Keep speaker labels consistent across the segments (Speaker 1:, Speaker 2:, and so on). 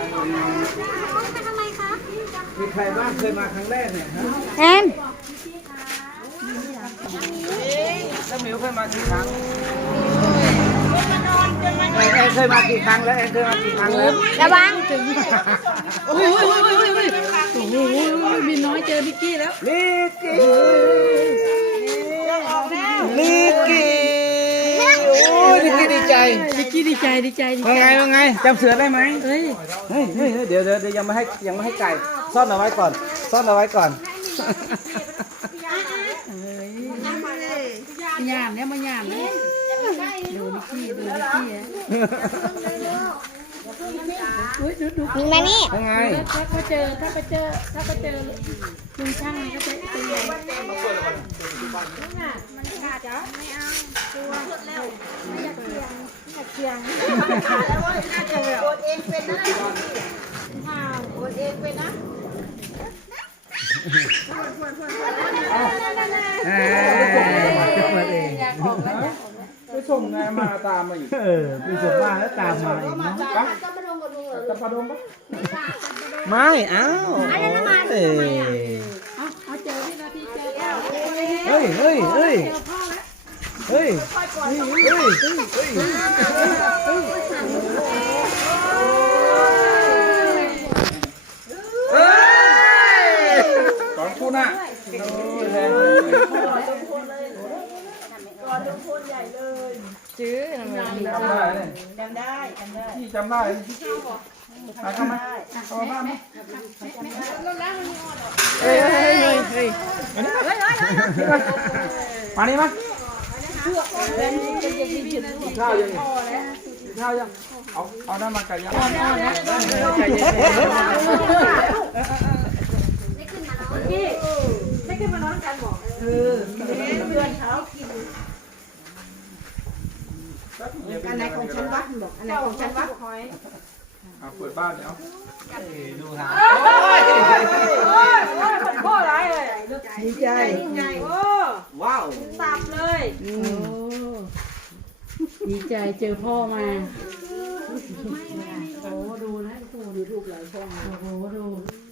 Speaker 1: มีใครบ้างเคยมาครั้งแรกเนี่ยฮะ
Speaker 2: แอน
Speaker 1: แล้วหมิวเคยมากี่ครั้งแอนเคยมากี่ครั้งแล้วแอนเคยมากี่ครั้งแล้ว
Speaker 2: ระวัง
Speaker 3: โอ้โหมีน้อยเจอพิกกี้แล้ว
Speaker 1: ลิกกี้ลิกกี้โอ้ยลิกกี้ดีใจ
Speaker 3: พิกกี้ดีใจดีใจดี
Speaker 1: ว่า
Speaker 3: ใจ
Speaker 1: ไงว่าไงจำเสือได้ไหม
Speaker 3: เฮ้ย
Speaker 1: เฮ้ยเดี๋ยวยังไม่ให้ไก่ซ่อนเอาไว้ก่อนซ่อนเอาไว้ก่อน
Speaker 3: ยามเนี่ยมายามเนี่ยดูนิกกี้ดูนิกกี้อ่ะอุ้ยดู
Speaker 2: มึงมานี่
Speaker 1: ว่าไง
Speaker 3: ถ้าเขาเจอลุงช่างก็จะเป็นไง
Speaker 1: ไปส่งงานมาตามมาอีกไปส่งมาแล้วตามมาอีกเนาะปั๊บจะประดงปะไม่เอ้า
Speaker 3: เอาเจอที่นาทีเจอแล้ว
Speaker 1: เฮ้ยเฮ้ยเฮ้ย
Speaker 3: เจอพ่อแล้ว
Speaker 1: เฮ้ยสองคู่น่ะ
Speaker 3: จื้อ
Speaker 1: จำได้พี่จำได้มาเข้ามาเข้ามาบ้านไหมเฮ้ยมานี่มาข้าวยังข้าวยังเอาน้ำมาไก่ยังใจเย็น
Speaker 4: ไม่ขึ้นมานอนกันบอกเพื่อนเขากินอันไหนของฉันวะบอกอันไหนของฉันวะ
Speaker 1: เปิดบ้านเนี่ยดูหา
Speaker 4: พ่อไรเลย
Speaker 3: ดีใจ
Speaker 1: ว้าว
Speaker 4: สับเลย
Speaker 3: ดีใจเจอพ่อมาโอ้ดูนะโอ้ดูลูกหลายพ่อโอ้โหดู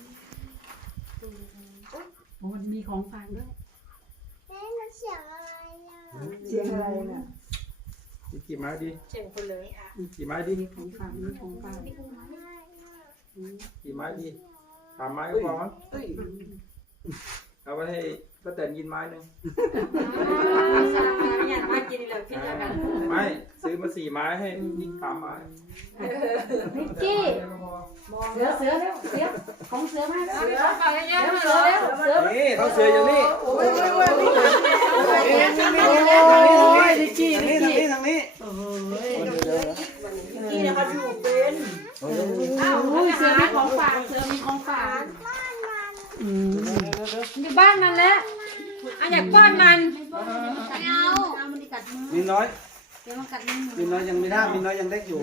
Speaker 3: โอ้มีของฝากด้วย
Speaker 2: เสียงอะไรอ่ะ
Speaker 3: เสียงอะไรน่ะ
Speaker 1: กี่ไม้ดี
Speaker 4: เจ๋งคนเลย
Speaker 1: กี่ไม้ดี
Speaker 3: ของฝากมีของฝาก
Speaker 1: กี่ไม้ดีสามไม้ก็พอมั้งเอาไว้ให้ป้าแตนกินไม้หนึ่ง
Speaker 4: อยากมากินเลยพี่กัน
Speaker 1: ไม่ซื้อมา4 ไม้ให้นิก3 ไม้
Speaker 2: นิกกี้
Speaker 3: เสือของเสือมาแล้ว
Speaker 4: เสือฝากเยอะๆเลย
Speaker 1: นี่เขาเสืออยู่นี่
Speaker 3: โอ้ยดิกี้
Speaker 1: ทางนี้ทางนี้ทางนี้
Speaker 4: นี่นะคะอยู่เป็น
Speaker 3: อ้าวเสือมีของฝากเสือมีของฝาก
Speaker 4: อยู่บ้านมันแล้วอยากป้อนมัน
Speaker 2: ไม่เอามันกัดมือ
Speaker 1: มินน้อย
Speaker 2: เดี๋ยวมันกัดมือ
Speaker 1: มินน้อยยังไม่ได้มินน้อยยังเล็กอยู่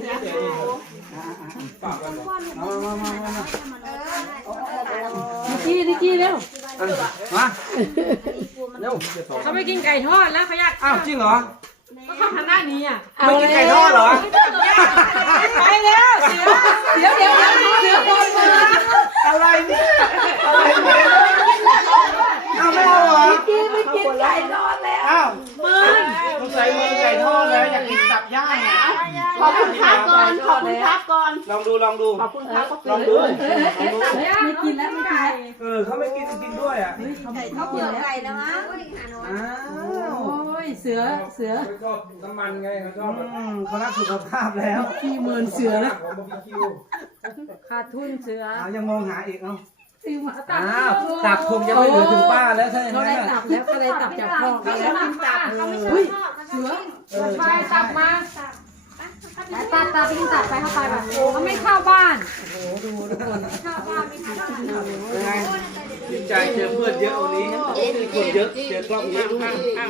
Speaker 1: ฝากกันมา
Speaker 3: ดิกี้เร็ว
Speaker 1: มาเร็ว
Speaker 4: เขาไม่กินไก่ทอดแล้วเขาอยาก
Speaker 1: อ้าวจริงเหรอ
Speaker 4: ก็เขาทำหน้านี้อ่ะ
Speaker 1: ไม่กินไก่ทอดเหรอ
Speaker 4: ไปแล้วเดี๋ยวโดนมือ
Speaker 1: อะไรเนี่ยอะไรเนี่ยเอาไม่เอาเหรอ
Speaker 3: ไม่กินไก่ทอดแล้ว
Speaker 1: อ้าวมึงใส่มือไก่ทอดแล้วอยากกินตับย่างอ่ะ
Speaker 4: ขอบคุณครับก่อนขอบคุณครับก่อน
Speaker 1: ลองดู
Speaker 4: ขอบคุณครับ
Speaker 1: ลองดู
Speaker 3: ไม่กินแล้วไม่กินแล้ว
Speaker 1: เขาไม่กินด้วยอ่ะ
Speaker 3: เขากินแล้ว
Speaker 2: ไก่แล้วมั้ง
Speaker 1: อ้าว
Speaker 3: โอ้ยเสือ
Speaker 1: เขาชอบน้ำมันไงเขาชอบเขารักสุขภาพแล้ว
Speaker 3: ขี้เมินเสือแล้ว
Speaker 1: ของบาร์บีคิว
Speaker 4: ขาดทุนเสือ
Speaker 1: ยังมองหาอีกเอ้า
Speaker 3: ซื้อมา
Speaker 1: อ้าวตับคงจะไม่เหลือถึงป้าแล้วใช่ไหม
Speaker 3: เขาได้ตับแล้วเขาได้ตับจากพ่อเขาแล้ว
Speaker 4: เฮ้ย
Speaker 3: เสือ
Speaker 4: ไปตับมา
Speaker 2: ตาปิ้งตัดไปเข้าไปแบบ
Speaker 4: เขาไม่เข้าบ้าน
Speaker 1: เป็นไงดีใจเจอเพื่อนเยอะวันนี้คนเยอะเจอกล้องเยอะด้วย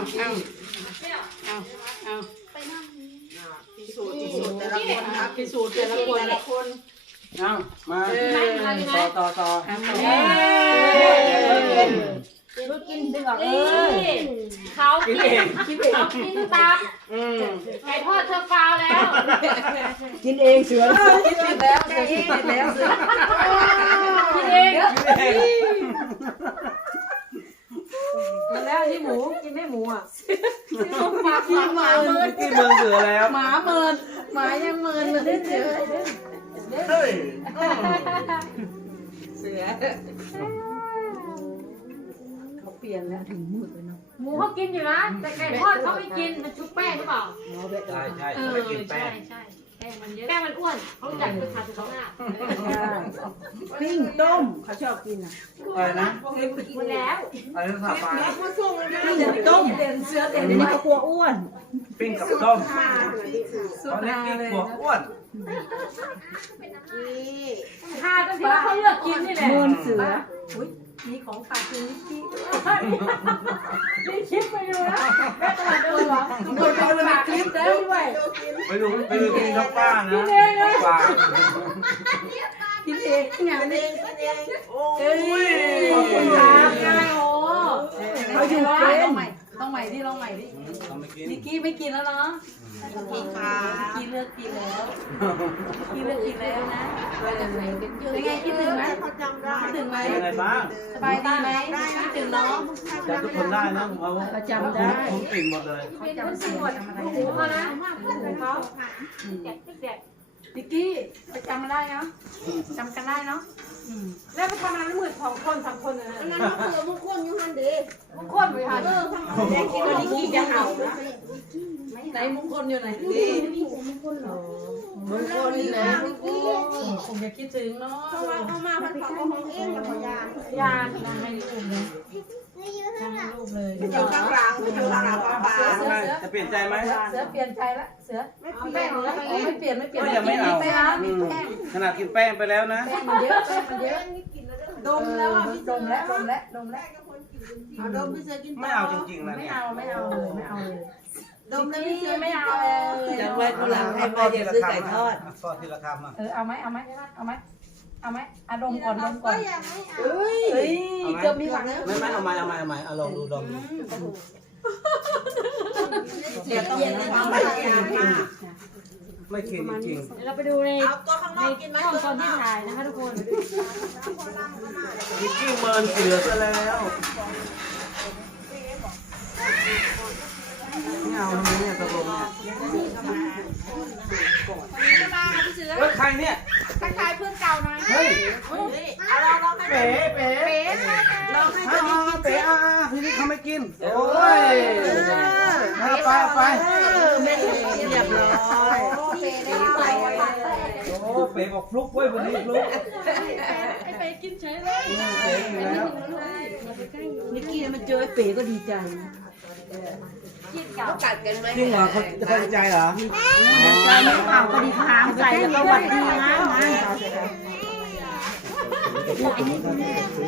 Speaker 4: พิสูจน์แต่ละคน
Speaker 1: เอามาต่อ
Speaker 4: กินดึงออกเขากินตับไก่ทอดเธอฟาวแล้ว
Speaker 3: กินเองเสือ
Speaker 4: กินแล้ว
Speaker 3: แล้ว
Speaker 4: กินเอง
Speaker 3: มาแล้วนี่หมูกินไม่หมูอ่ะ
Speaker 1: กินเมืองเสือแล้ว
Speaker 3: หมาเมินหมายังเมินเลยเสือ
Speaker 1: เฮ้ย
Speaker 3: เขาเปลี่ยนแล้วถึงมืดเลยเนาะ
Speaker 4: หมูเขากินอยู่นะแต่ไก่ทอดเขาไม่กินมันชุบแป้งหรือเปล่า
Speaker 1: ใช่ใช่
Speaker 4: เออ
Speaker 1: ไม่กินแป้ง
Speaker 4: ใช่แป้งมันเยอะแป้งมันอ้วนเขาอยากไปทานสุขภาพ
Speaker 3: ปิ้งต้มเขาชอบกินอ่ะ
Speaker 1: อะไรนะ
Speaker 4: หมดแล้ว
Speaker 1: อะไรนะสาปาน
Speaker 3: ปิ้งต้มเสือเดี๋ยวนี้เขากลัวอ้วน
Speaker 1: ปิ้งกับต้ม
Speaker 3: สุ
Speaker 1: ตอนนี้
Speaker 3: ดา
Speaker 1: กิน
Speaker 3: เลย
Speaker 1: หัวอ้วน
Speaker 4: ทานก็ที่ว่าเขาเลือกกินนี่แหละ
Speaker 3: เมินเสืออุ้ยมีของฝากกินนิดนิด
Speaker 4: นี่คิดไปดูนะแม่ตลาดเดินหรอ
Speaker 3: คนไปดูในคลิปแล้วด้วย
Speaker 1: ไปดูกินข้าวป้านะป้า
Speaker 3: กินเองงานเอง
Speaker 1: โอ้ย
Speaker 3: ขอบคุณครับ
Speaker 4: ง่ายโอ้
Speaker 3: เขาอยู่เป็นลองใหม่ดิลองใหม่ดิ
Speaker 1: ทำไม่กิน
Speaker 3: นิกกี้ไม่กินแล้วเนาะกินค่ะกินเลิกกินแล้วกินเลิกกินแล้วนะเป็นไงคิดถึงไหมคิดถึงไหม
Speaker 1: เป็นไงบ้าง
Speaker 3: สบายดีไหมคิดถึงน้อง
Speaker 1: แต่ทุกคนได้นะผมเอา
Speaker 3: จำได้
Speaker 1: ผมปิ่นหมดเลย
Speaker 4: เป็นคนสมุดหมูเขานะหมูเขาแกะแกะ
Speaker 3: นิกกี้ไปจำมาได้เนาะจำกันได้เนาะ
Speaker 4: แล้วไปทำอะไรไม่เหมือนของคนสามคนเลยนะ
Speaker 2: นั่นก็คือมุกคนอยู่หันเด้
Speaker 4: ทุกคนไปค่ะ
Speaker 3: แม่คิดว่านิกกี้จะเห่านะไหนมงคลอยู่ไหนมงคลนี่นะผมจะคิดถึงเนาะ
Speaker 2: เขามาพันเขาของเองกับพยาน
Speaker 4: ยาน
Speaker 3: ทำให้ลูกนะทำให้ลูกเลย
Speaker 2: อยู่ข้างหลังอยู่ข้างหลังป้า
Speaker 1: จะเปลี่ยนใจไหม
Speaker 3: เสือเปลี่ยนใจละเสือ
Speaker 4: แป้งของแล้วไป
Speaker 3: ไม่เปลี่ยนไม่เปลี่ยน
Speaker 1: ก็ยังไม่เอา
Speaker 3: ไม่เอา
Speaker 1: ขนาดกินแป้งไปแล้วนะ
Speaker 3: แป้งมันเยอะแป้งมันเยอะ
Speaker 2: ดมแล้วอ่ะ
Speaker 3: ดมแล้ว
Speaker 2: เอาดมพี่เสือกิน
Speaker 1: ไม่เอาจริงๆนะ
Speaker 3: ไม่
Speaker 1: เนี่ย
Speaker 3: เอาไม่เอาเลยไม่เอาเลย
Speaker 2: ดมแล้วพี่เสือ
Speaker 3: ไม่เอาเลย
Speaker 5: จำไว้คนหลังให้มาอย่าซื้อไก่ทอด
Speaker 1: ทอดทีละคำอ่ะ
Speaker 3: เอาไหมเอาไหมเอาไหมเอาไหมอะดมก่อนดมก่อน
Speaker 2: ยังไม่เอา
Speaker 3: เฮ้ยเกือบมีหวังแล้ว
Speaker 1: ไม่เอาใหม่เอาลองดู
Speaker 3: เสียต้อง
Speaker 2: เอาไปยังมา
Speaker 1: ไม่กินจริง
Speaker 4: เราไปดูใน
Speaker 2: เอาตัวข้างนอกกินไหม
Speaker 4: ช่องตอนที่ถ่ายนะคะทุกคน
Speaker 1: นิกกี้เมินเสือซะแล้วไม่เอาทำไมเนี่ยตกลงเนี่ยเฮ้ยใครเนี่ย
Speaker 2: ทักทายเพื่อนเก่าหน่อย
Speaker 1: เฮ้ย
Speaker 2: เอาลองให้
Speaker 1: เป๋
Speaker 2: ลองให้
Speaker 1: เป๋ทีนี้เขาไม่กินโอ้ยไป
Speaker 5: แม่เรียบร้อย
Speaker 1: โอ้เป๋บอกฟลุกเว้ยวันนี้ฟลุก
Speaker 4: ไปกินเฉยเลย
Speaker 1: เป๋อยู่แล้ว
Speaker 5: นิกกี้มันเจอไอ้เป๋ก็ดีใจ
Speaker 4: กินเก่า
Speaker 2: กัดกันไหม
Speaker 1: จริงเหรอเขาจะดีใจเหรอ
Speaker 3: ใจไม่เผาก็ดีทางใส่แล้วก็หวัดดีนะ